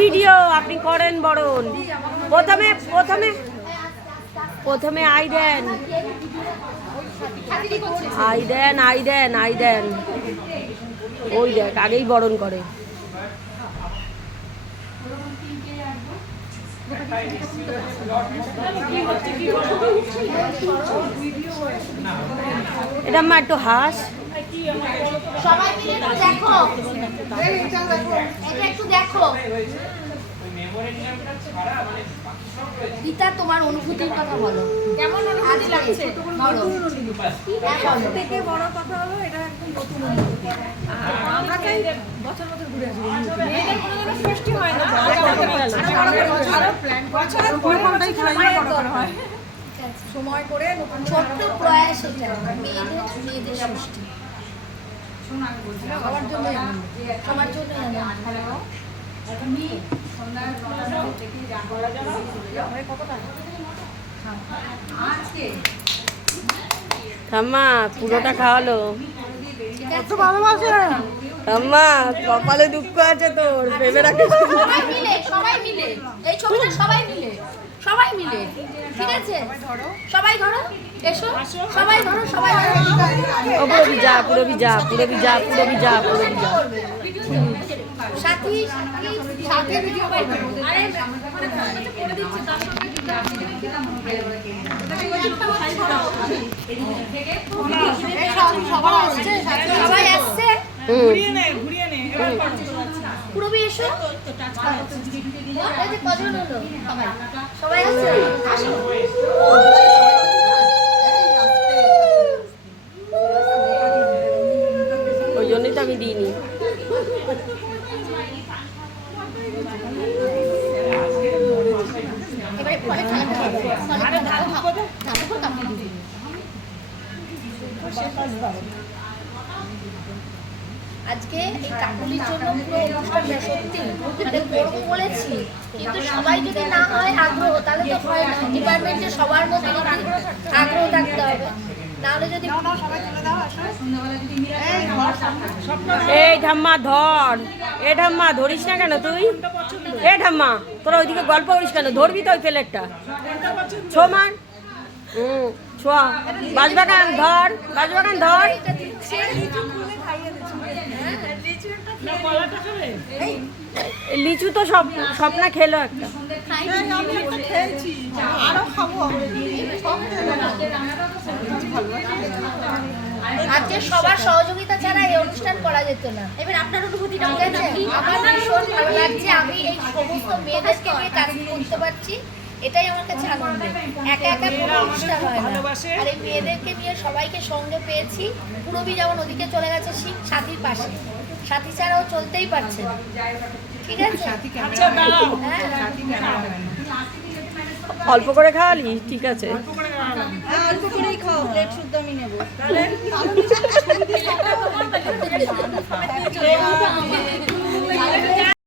Video আপনি করেন বরণ। প্রথমে প্রথমে প্রথমে আই দেন, আই দেন, আই দেন, আই দেন। ওই দেখ আগেই বরণ করে। এটা মা একটু হাস। সবাই মিলে একটু দেখো, এটা একটু দেখো। গীতা, তোমার অনুভূতির কথা বলো। কেমন অনুভূতি লাগছে? বলো। থেকে বড় কথা হলো এটা একদম নতুন অনুভূতি। আমরা চাই বছর বছর ঘুরে আসবো। মেয়েদের কোনো সৃষ্টি হয় না। পুরোটাই খেলাধুলা করা হয়। সময় করে ছোট্ট প্রয়াস এটা মেয়েদের সৃষ্টি। সবার জন্য সবার জন্য ঠাম্মা পুরোটা খাওয়ালো। কত ভালোবাসে ঠাম্মা কপালে দুঃখ আছে তোর, ভেবে রাখে। সবাই মিলে, সবাই মিলে এই ছবিটা সবাই মিলে, সবাই মিলে, ঠিক আছে? সবাই ধরো, এসো, সবাই ধরো, সবাই ধরো। ও পুরো ভিজা, পুরো ভিজা, পুরো ভিজা, পুরো ভিজা, পুরো ভিজা। সাথী সাথে ভিডিও করবে। আরে করে দিচ্ছে তার সঙ্গে সবাই আসছে। ঘুরিয়ে নে এবার পুরবি এসো। এই যে কজন হলো? সবাই আসছে। আসো। ওই জন্যই তো আমি দিইনি। এবারে পরে খেলাটা হবে। আরে ধান করবে। ধান করে কাপড় দিবি। আজকে এই কাকুলির জন্য পুরো অনুষ্ঠানটা সত্যি মানে করবো বলেছি, কিন্তু সবাই যদি না হয় আগ্রহ, তাহলে তো হয় না। ডিপার্টমেন্টে সবার মধ্যে আগ্রহ থাকতে হবে, নাহলে যদি এই ঠাম্মা ধর, এ ঠাম্মা ধরিস না কেন তুই? এ ঠাম্মা তোরা ওইদিকে গল্প করিস কেন? ধরবি তো ওই প্লেটটা। ছো মার, ছোয়া বাজবাগান ধর, বাজবাগান ধর। লিচু তো সব স্বপ্না খেলো একটা। আরো খাবো। আজকে সবার সহযোগিতা ছাড়া এই অনুষ্ঠান করা যেত না। এবার আপনার অনুভূতিটা বলেন। আমার ভীষণ ভালো লাগছে, আমি এই সমস্ত মেয়েদেরকে নিয়ে কাজ করতে পারছি, এটাই আমার কাছে আনন্দ। একা একা কোনো অনুষ্ঠান হয় না, আর এই মেয়েদেরকে নিয়ে সবাইকে সঙ্গে পেয়েছি। পুরবি যেমন ওদিকে চলে গেছে শিব সাথীর পাশে, সাথী ছাড়াও চলতেই পারছে না, ঠিক আছে? অল্প করে খাওয়ালি, ঠিক আছে। অল্প করেই খাও, প্লেট শুদ্ধ আমি নেবো। তাহলে